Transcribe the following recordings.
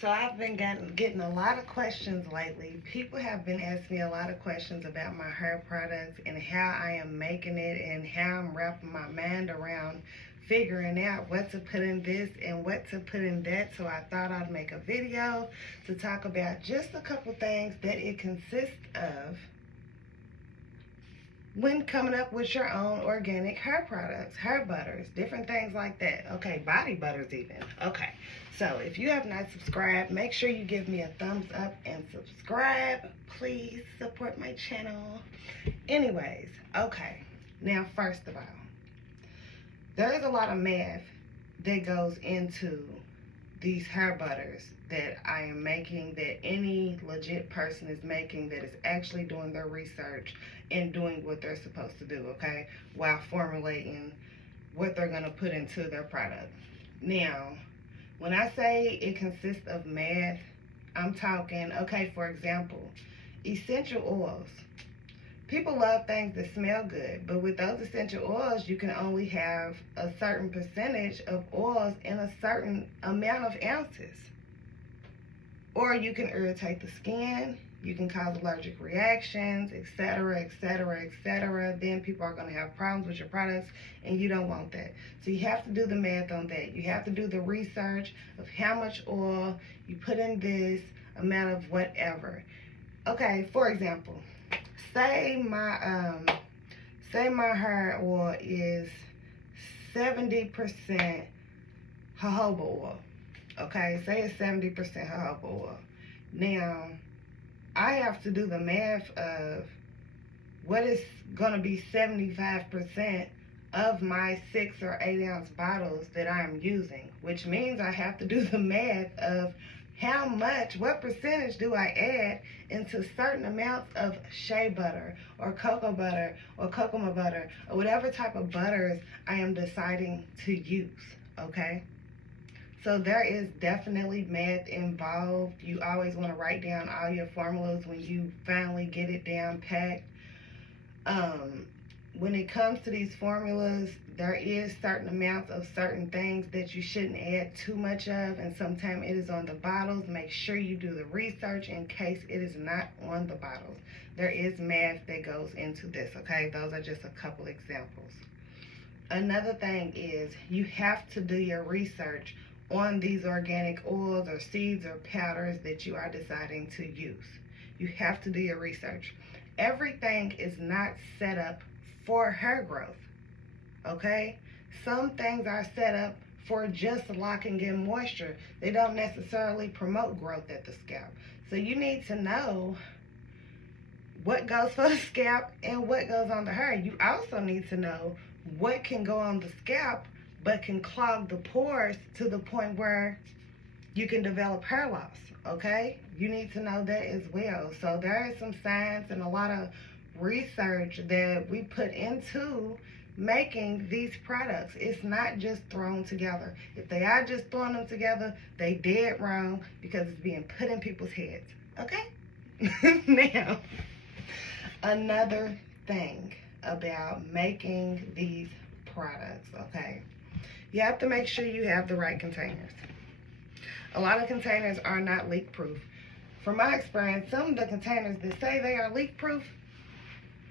So I've been getting a lot of questions lately. People have been asking me a lot of questions about my hair products and how I am making it and how I'm wrapping my mind around figuring out what to put in this and what to put in that. So I thought I'd make a video to talk about just a couple things that it consists of when coming up with your own organic hair products, hair butters, different things like that. Okay, body butters even. Okay, so if you have not subscribed, make sure you give me a thumbs up and subscribe. Please support my channel. Anyways, okay, now first of all, there is a lot of math that goes into these hair butters that I am making, that any legit person is making, that is actually doing their research and doing what they're supposed to do, okay, while formulating what they're going to put into their product. Now, when I say it consists of math, I'm talking, okay, for example, essential oils. People love things that smell good, but with those essential oils, you can only have a certain percentage of oils in a certain amount of ounces. Or you can irritate the skin, you can cause allergic reactions, etc., etc., etc. Then people are going to have problems with your products, and you don't want that. So you have to do the math on that. You have to do the research of how much oil you put in this amount of whatever. Okay, for example, say my hair oil is 70% jojoba oil. Okay, say it's 70% jojoba oil. Now, I have to do the math of what is going to be 75% of my 6 or 8 ounce bottles that I'm using, which means I have to do the math of how much, what percentage do I add into certain amounts of shea butter or cocoa butter or cocoa butter or whatever type of butters I am deciding to use, okay? So there is definitely math involved. You always want to write down all your formulas when you finally get it down packed. When it comes to these formulas, there is certain amounts of certain things that you shouldn't add too much of, and sometimes it is on the bottles. Make sure you do the research in case it is not on the bottles. There is math that goes into this, okay? Those are just a couple examples. Another thing is you have to do your research on these organic oils or seeds or powders that you are deciding to use. You have to do your research. Everything is not set up for hair growth, okay? Some things are set up for just locking in moisture. They don't necessarily promote growth at the scalp. So you need to know what goes for the scalp and what goes on the hair. You also need to know what can go on the scalp but can clog the pores to the point where you can develop hair loss, okay? You need to know that as well. So there is some science and a lot of research that we put into making these products. It's not just thrown together. If they are just throwing them together, they dead wrong because it's being put in people's heads, okay? Now, another thing about making these products, okay? You have to make sure you have the right containers. A lot of containers are not leak proof. From my experience, some of the containers that say they are leak proof,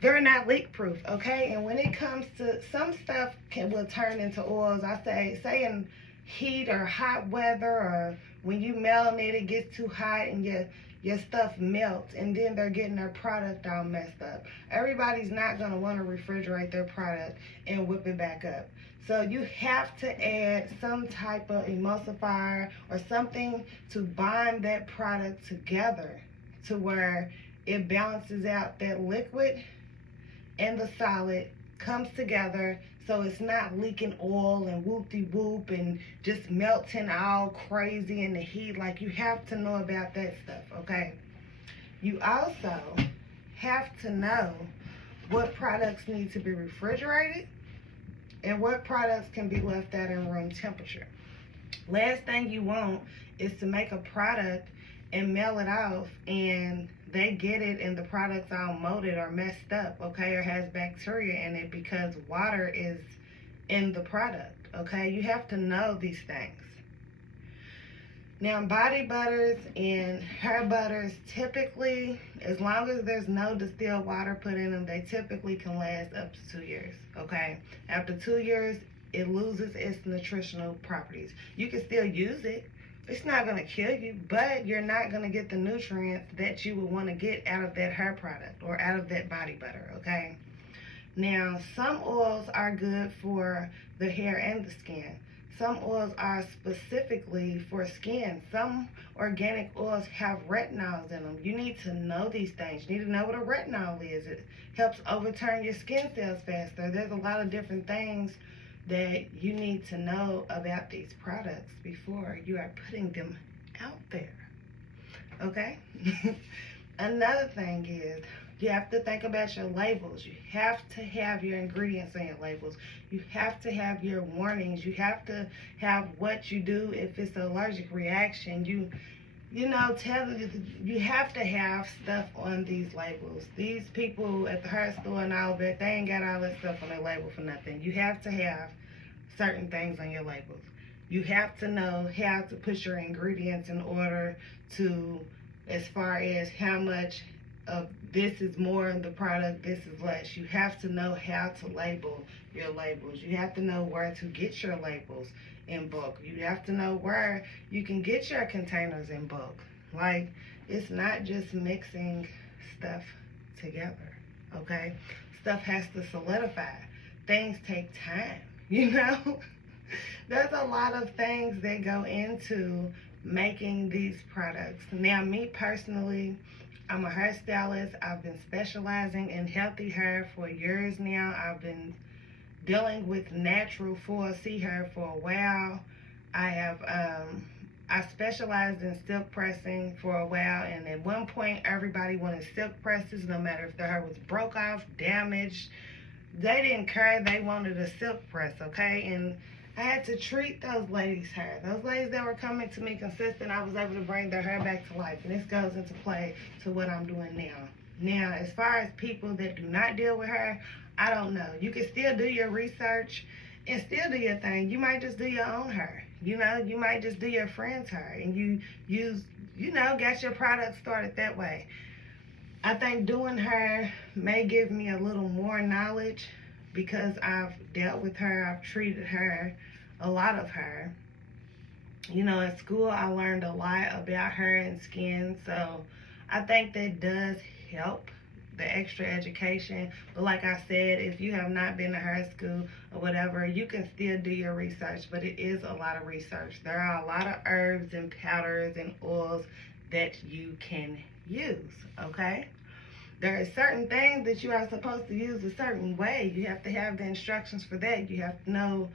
they're not leak proof, okay? And when it comes to some stuff will turn into oils. I say in heat or hot weather, or when you marinate, it gets too hot and your stuff melts, and then they're getting their product all messed up. Everybody's not gonna want to refrigerate their product and whip it back up. So you have to add some type of emulsifier or something to bind that product together to where it balances out that liquid and the solid comes together, so it's not leaking oil and whoop-de-whoop and just melting all crazy in the heat. Like, you have to know about that stuff, okay? You also have to know what products need to be refrigerated and what products can be left at in room temperature. Last thing you want is to make a product and mail it off and they get it and the product's all molded or messed up, okay, or has bacteria in it because water is in the product, okay? You have to know these things. Now, body butters and hair butters, typically, as long as there's no distilled water put in them, they typically can last up to 2 years, okay? After 2 years, it loses its nutritional properties. You can still use it. It's not going to kill you, but you're not going to get the nutrients that you would want to get out of that hair product or out of that body butter, okay? Now, some oils are good for the hair and the skin. Some oils are specifically for skin. Some organic oils have retinols in them. You need to know these things. You need to know what a retinol is. It helps overturn your skin cells faster. There's a lot of different things that you need to know about these products before you are putting them out there. Okay? Another thing is, you have to think about your labels. You have to have your ingredients on your labels. You have to have your warnings. You have to have what you do if it's an allergic reaction. You have to have stuff on these labels. These people at the hair store and all that, they ain't got all that stuff on their label for nothing. You have to have certain things on your labels. You have to know how to put your ingredients in order to, as far as how much of this is more of the product, this is less. You have to know how to label your labels. You have to know where to get your labels in bulk. You have to know where you can get your containers in bulk. Like, it's not just mixing stuff together, okay? Stuff has to solidify. Things take time, you know? There's a lot of things that go into making these products. Now, me personally, I'm a hairstylist. I've been specializing in healthy hair for years now. I've been dealing with natural 4C hair for a while. I specialized in silk pressing for a while, and at one point everybody wanted silk presses, no matter if their hair was broke off, damaged. They didn't care. They wanted a silk press, okay? And I had to treat those ladies' hair. Those ladies that were coming to me consistent, I was able to bring their hair back to life. And this goes into play to what I'm doing now. Now, as far as people that do not deal with hair, I don't know. You can still do your research and still do your thing. You might just do your own hair. You know, you might just do your friend's hair. And you use, got your product started that way. I think doing hair may give me a little more knowledge because I've dealt with her, I've treated her, a lot of her. At school I learned a lot about hair and skin, so I think that does help the extra education. But like I said, if you have not been to hair school or whatever, you can still do your research, but it is a lot of research. There are a lot of herbs and powders and oils that you can use, okay? There are certain things that you are supposed to use a certain way. You have to have the instructions for that. You have to know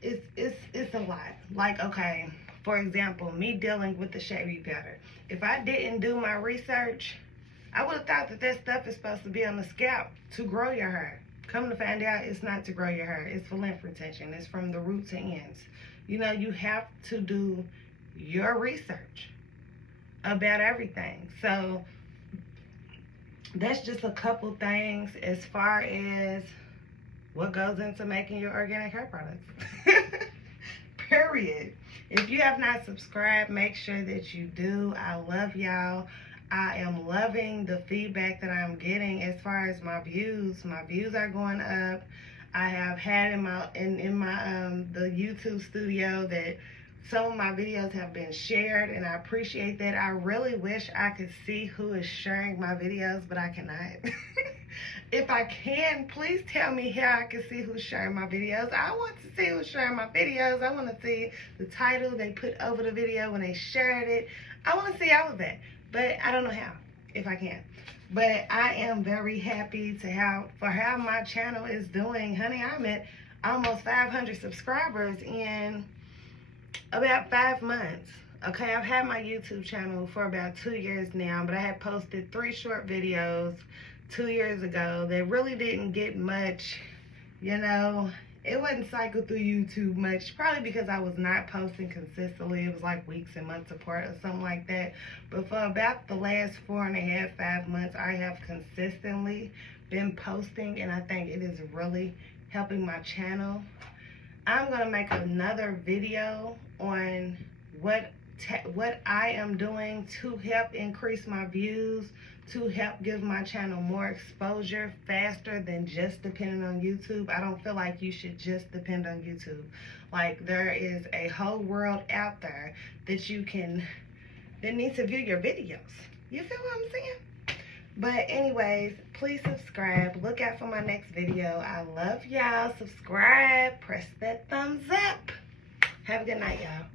it's a lot. Like, okay, for example, me dealing with the shaving powder. If I didn't do my research, I would have thought that stuff is supposed to be on the scalp to grow your hair. Come to find out, it's not to grow your hair. It's for lymph retention. It's from the root to ends. You have to do your research about everything. So that's just a couple things as far as what goes into making your organic hair products. Period. If you have not subscribed, make sure that you do. I love y'all. I am loving the feedback that I'm getting as far as my views. My views are going up. I have had in my the YouTube studio that some of my videos have been shared, and I appreciate that. I really wish I could see who is sharing my videos, but I cannot. If I can, please tell me how I can see who's sharing my videos. I want to see who's sharing my videos. I want to see the title they put over the video when they shared it. I want to see all of that, but I don't know how, if I can. But I am very happy for how my channel is doing. Honey, I'm at almost 500 subscribers in about 5 months. Okay, I've had my YouTube channel for about 2 years now, but I had posted 3 short videos 2 years ago that really didn't get much, it wasn't cycled through YouTube much, probably because I was not posting consistently. It was like weeks and months apart or something like that. But for about the last 4.5, 5 months, I have consistently been posting, and I think it is really helping my channel. I'm going to make another video on what what I am doing to help increase my views, to help give my channel more exposure faster than just depending on YouTube. I don't feel like you should just depend on YouTube. Like, there is a whole world out there that needs to view your videos. You feel what I'm saying? But anyways, please subscribe. Look out for my next video. I love y'all. Subscribe. Press that thumbs up. Have a good night, y'all.